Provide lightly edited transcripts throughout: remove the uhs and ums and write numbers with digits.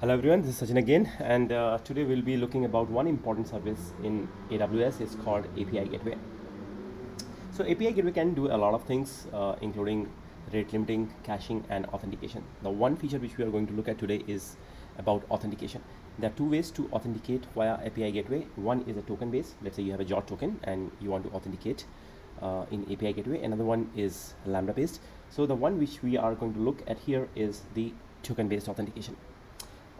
Hello everyone, this is Sachin again, and today we'll be looking about one important service in AWS. It's called API Gateway. So API Gateway can do a lot of things, including rate limiting, caching, and authentication. The one feature which we are going to look at today is about authentication. There are two ways to authenticate via API Gateway. One is a token based. Let's say you have a JWT token and you want to authenticate in API Gateway. Another one is Lambda based. So the one which we are going to look at here is the token based authentication.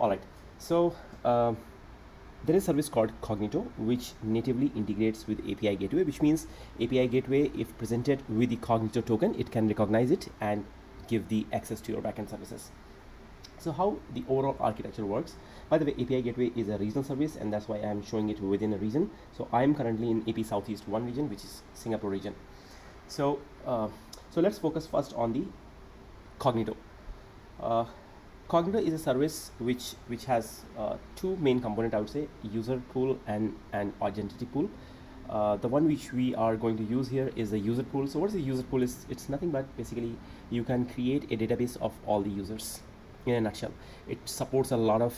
All right, so there is a service called Cognito, which natively integrates with API Gateway, which means API Gateway, if presented with the Cognito token, it can recognize it and give the access to your backend services. So how the overall architecture works. By the way, API Gateway is a regional service, and that's why I'm showing it within a region. So I'm currently in AP Southeast 1 region, which is Singapore region. So let's focus first on the Cognito. Cognito is a service which has two main components, I would say: user pool and identity pool. The one which we are going to use here is the user pool. So what is the user pool? It's nothing but basically you can create a database of all the users. In a nutshell, it supports a lot of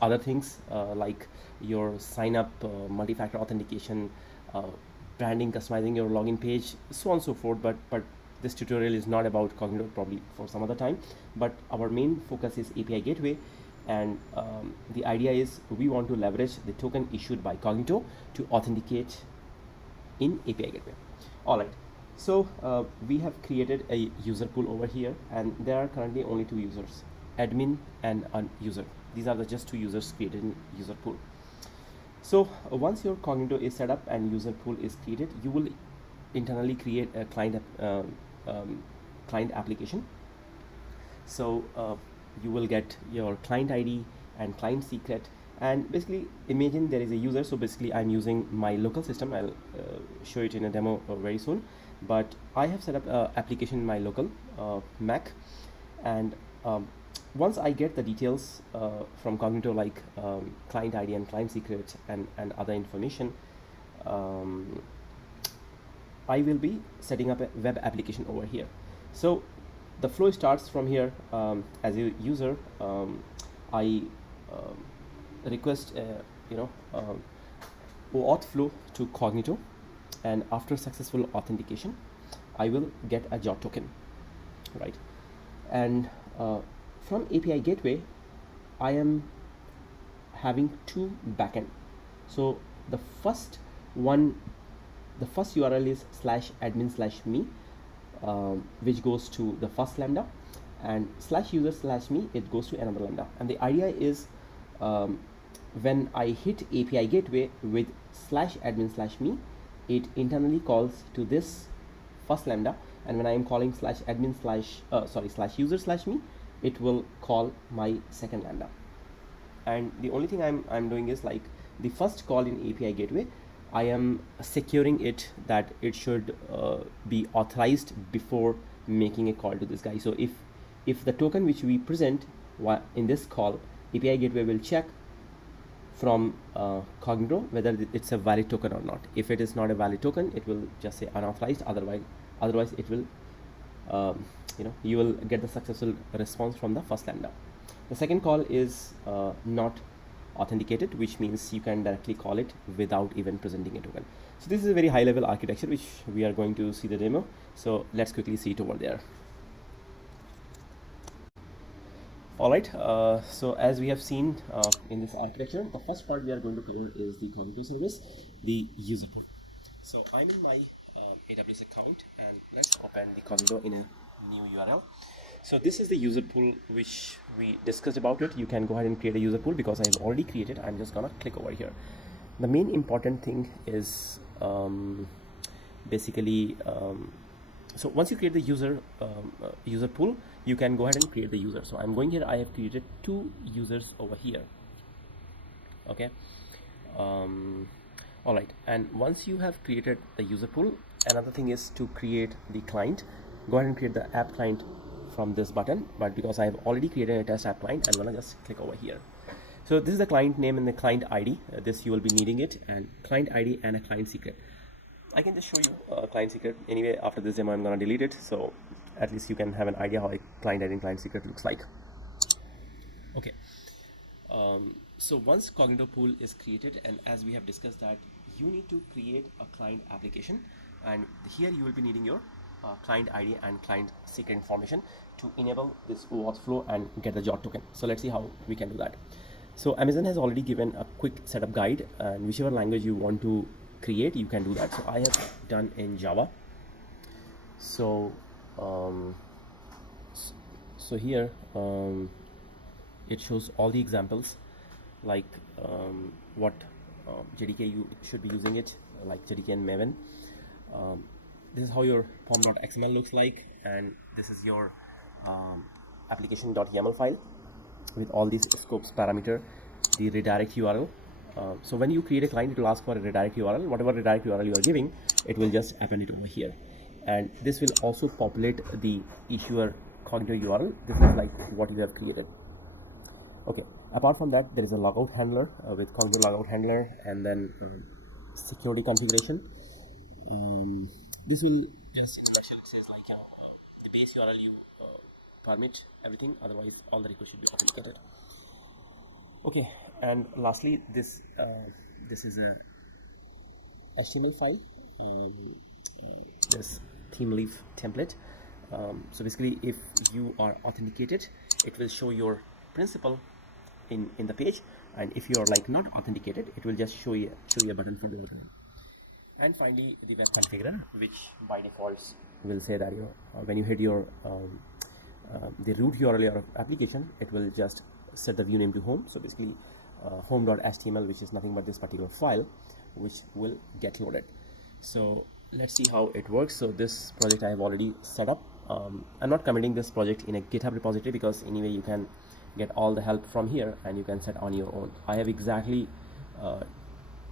other things like your sign up, multi-factor authentication, branding, customizing your login page, so on and so forth. But this tutorial is not about Cognito, probably for some other time, but our main focus is API Gateway, and the idea is we want to leverage the token issued by Cognito to authenticate in API Gateway. All right, so we have created a user pool over here, and there are currently only two users, admin and user. These are the just two users created in user pool. So once your Cognito is set up and user pool is created, you will internally create a client application. So you will get your client ID and client secret, and basically imagine there is a user. So basically I'm using my local system. I'll show it in a demo very soon, but I have set up an application in my local Mac, and once I get the details from Cognito, like client ID and client secret and other information, I will be setting up a web application over here. So the flow starts from here. As a user, I request auth flow to Cognito, and after successful authentication, I will get a JWT token, right? And from API Gateway, I am having two backend. So the first URL is /admin/me, which goes to the first lambda, and /user/me, it goes to another lambda. And the idea is when I hit API Gateway with /admin/me, it internally calls to this first lambda, and when I am calling /user/me, it will call my second lambda. And the only thing I'm doing is, like, the first call in API Gateway, I am securing it that it should be authorized before making a call to this guy. So if the token which we present in this call, API Gateway will check from Cognito whether it's a valid token or not. If it is not a valid token, it will just say unauthorized. Otherwise it will you will get the successful response from the first lambda. The second call is not authenticated, which means you can directly call it without even presenting a token. So this is a very high level architecture which we are going to see the demo. So let's quickly see it over there. All right, so as we have seen in this architecture, the first part we are going to cover is the Cognito service, the user pool. So I'm in my AWS account, and let's open the Cognito in a new URL. So this is the user pool which we discussed about it. You can go ahead and create a user pool. Because I have already created, I'm just gonna click over here. The main important thing is basically so once you create the user pool, you can go ahead and create the user. So I'm going here, I have created two users over here. Okay, all right, and once you have created the user pool, another thing is to create the client. Go ahead and create the app client from this button, but because I have already created a test app client, I'm gonna just click over here. So this is the client name and the client ID. This you will be needing it, and client ID and a client secret. I can just show you a client secret. Anyway, after this demo, I'm gonna delete it, so at least you can have an idea how a client ID and client secret looks like. Okay. So once Cognito pool is created, and as we have discussed that you need to create a client application, and here you will be needing your client ID and client secret information to enable this workflow and get the JWT token. So let's see how we can do that. So Amazon has already given a quick setup guide, and whichever language you want to create, you can do that. So I have done in Java. So um, so here it shows all the examples, like what JDK you should be using it, like JDK and Maven. This is how your pom.xml looks like, and this is your application.yaml file with all these scopes parameter, the redirect URL. So when you create a client, it will ask for a redirect URL. Whatever redirect URL you are giving, it will just append it over here, and this will also populate the issuer Cognito URL. This is like what you have created. Okay. Apart from that, there is a logout handler with Cognito logout handler, and then security configuration. This will just in a nutshell, it says like the base URL you permit everything, otherwise all the requests should be authenticated. Okay, and lastly, this is a HTML file, this theme leaf template. So basically, if you are authenticated, it will show your principal in the page, and if you are like not authenticated, it will just show you a button for the button. And finally, the web configurer, which by default will say that when you hit your the root URL of application, it will just set the view name to home. So basically home.html, which is nothing but this particular file, which will get loaded. So let's see how it works. So this project I have already set up. I'm not committing this project in a GitHub repository, because anyway you can get all the help from here and you can set on your own. I have exactly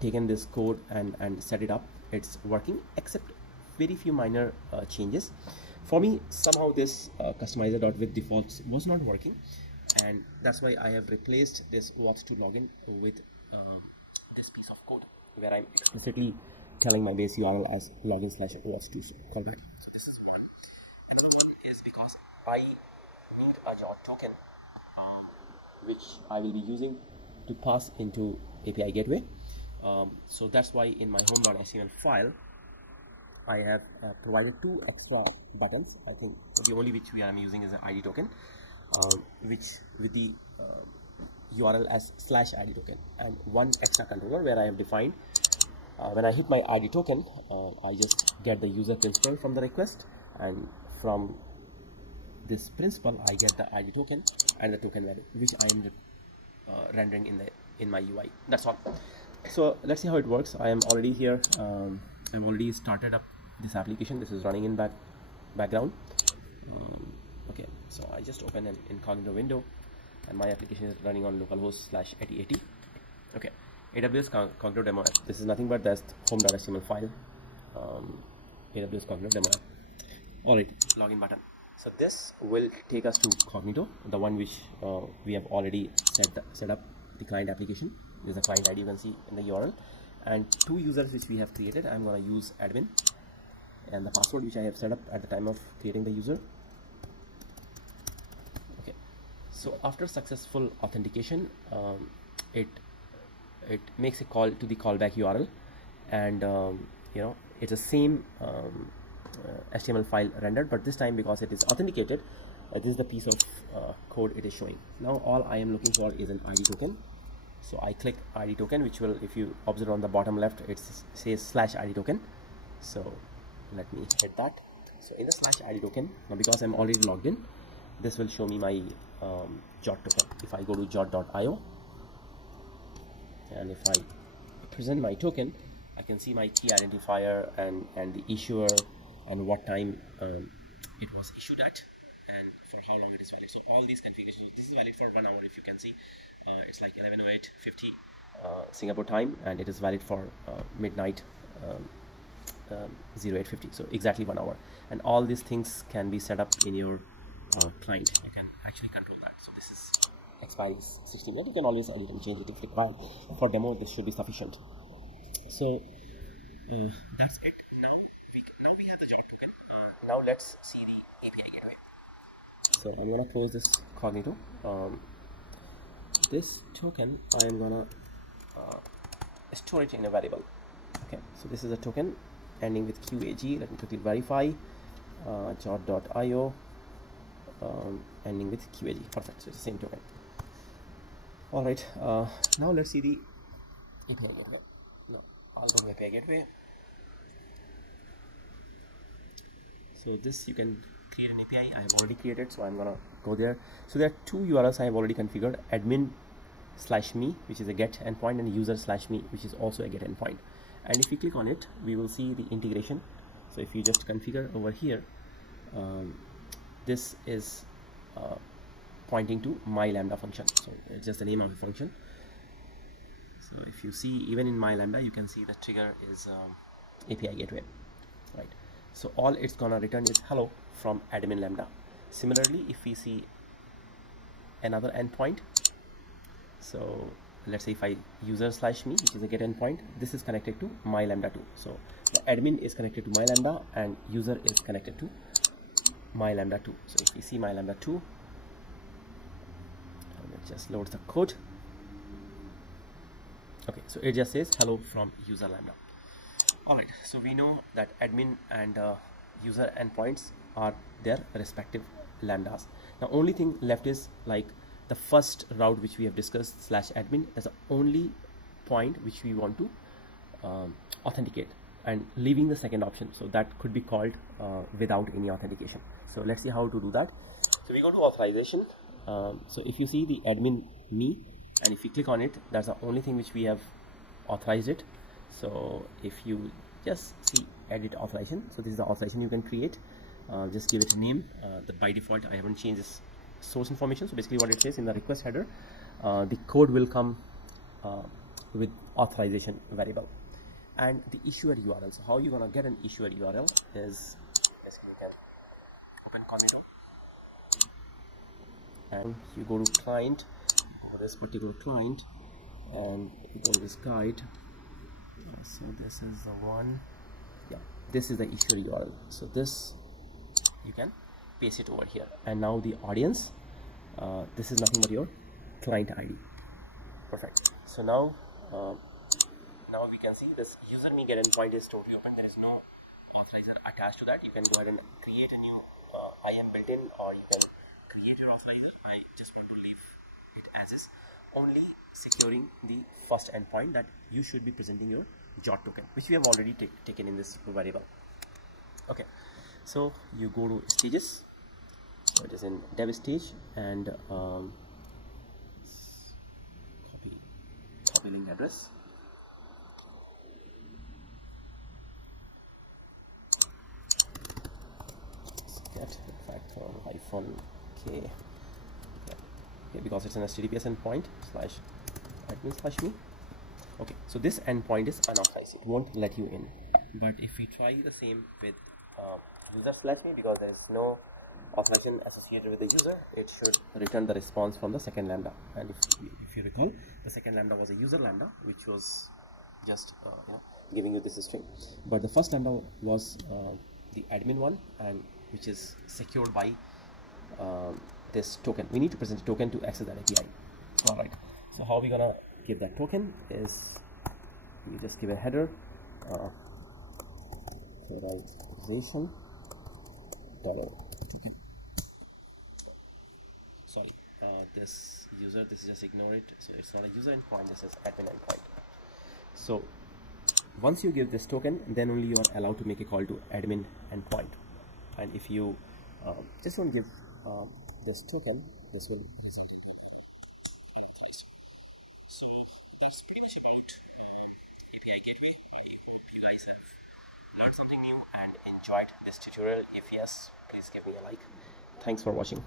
taken this code and set it up. It's working, except very few minor changes. For me, somehow this customizer.with defaults was not working, and that's why I have replaced this auth to login with this piece of code, where I'm explicitly telling my base URL as login/auth2 callback. So this is one. Another one is because I need a JWT token, which I will be using to pass into API gateway. So that's why in my home.html file, I have provided 2 extra buttons. I think the only which we are using is an ID token, which with the URL as /ID token, and 1 extra controller where I have defined when I hit my ID token, I just get the user principal from the request, and from this principal I get the ID token and the token value, which I am rendering in my UI. That's all. So let's see how it works. I am already here. I'm already started up this application. This is running in background. Okay, so I just open an incognito window, and my application is running on localhost/8080. Okay, AWS Cognito demo app. This is nothing but that's home.html file. AWS Cognito demo app. Alright, login button. So this will take us to Cognito, the one which we have already set up the client application. This is the client ID you can see in the URL, and 2 users which we have created. I'm going to use admin, and the password which I have set up at the time of creating the user. Okay, so after successful authentication, it makes a call to the callback URL, and it's the same HTML file rendered, but this time because it is authenticated, this is the piece of code it is showing. Now all I am looking for is an ID token. So I click ID token, which will, if you observe on the bottom left, it says /ID token. So let me hit that. So in the /ID token, now because I'm already logged in, this will show me my JWT token. If I go to jwt.io, and if I present my token, I can see my key identifier and the issuer and what time it was issued at, and for how long it is valid. So all these configurations, this is valid for 1 hour. If you can see, it's like 11:08:50 Singapore time, and it is valid for midnight 08:50. So exactly 1 hour, and all these things can be set up in your client. You can actually control that. So this is expiry is 16 minutes. You can always edit and change it if required. For demo, this should be sufficient. So that's it. Now we have the JWT token. Now let's see the API gateway. So I'm gonna close this Cognito. this token I am gonna store it in a variable. Okay, so this is a token ending with QAG. Let me quickly verify. Jot.io ending with QAG. Perfect. So it's the same token. All right. Now let's see the API gateway. Now I'll go to API gateway. So this you can create an API. I have already created, so I'm gonna go there. So there are two URLs I have already configured: admin/me, which is a get endpoint, and user/me, which is also a get endpoint. And if you click on it, we will see the integration. So if you just configure over here, this is pointing to my lambda function. So it's just the name of the function. So if you see, even in my lambda, you can see the trigger is API gateway, right? So all it's gonna return is hello from admin lambda. Similarly, if we see another endpoint, so let's say if I user/me, which is a get endpoint, this is connected to my lambda 2. So the admin is connected to my lambda and user is connected to my lambda 2. So if we see my lambda 2, it just loads the code. Okay, so it just says hello from user lambda. All right, so we know that admin and user endpoints are their respective lambdas. Now only thing left is like the first route which we have discussed /admin is the only point which we want to authenticate, and leaving the second option, so that could be called without any authentication. So let's see how to do that. So we go to authorization. So if you see the admin me, and if you click on it, that's the only thing which we have authorized it. So if you just see edit authorization, so this is the authorization you can create. Just give it a name. By default I haven't changed this source information. So basically what it says in the request header, the code will come with authorization variable and the issuer URL. So how you're gonna get an issuer URL is basically you can open Cognito and you go to client, for this particular client, and you go to this guide. So this is the one, yeah, this is the issuer URL. So this you can paste it over here, and now the audience, this is nothing but your client ID. Perfect. So now now we can see this user me get endpoint is totally open. There is no authorizer attached to that. You can go ahead and create a new IAM built-in, or you can create your authorizer. I just want to leave it as is, only securing the first endpoint that you should be presenting your JWT token, which we have already taken in this variable. Okay, so you go to stages. So it is in dev stage, and copy link address. Get factor -k. Okay, because it's an HTTPS endpoint /admin/me. Okay, so this endpoint is unauthorized, it won't let you in. But if we try the same with user/me, because there is no authorization associated with the user, it should return the response from the second lambda. And if you recall, the second lambda was a user lambda, which was just giving you this string, but the first lambda was the admin one, and which is secured by this token. We need to present a token to access that API. All right, so how we gonna give that token is you just give a header, authorization dollar. Okay, sorry, this user, this is just ignore it. So it's not a user endpoint, this is admin endpoint. So once you give this token, then only you are allowed to make a call to admin endpoint. And if you just don't give this token, this will result. So that's pretty much about API gateway. If you guys have learned something new and enjoyed this tutorial, if yes, please give me a like. Thanks for watching.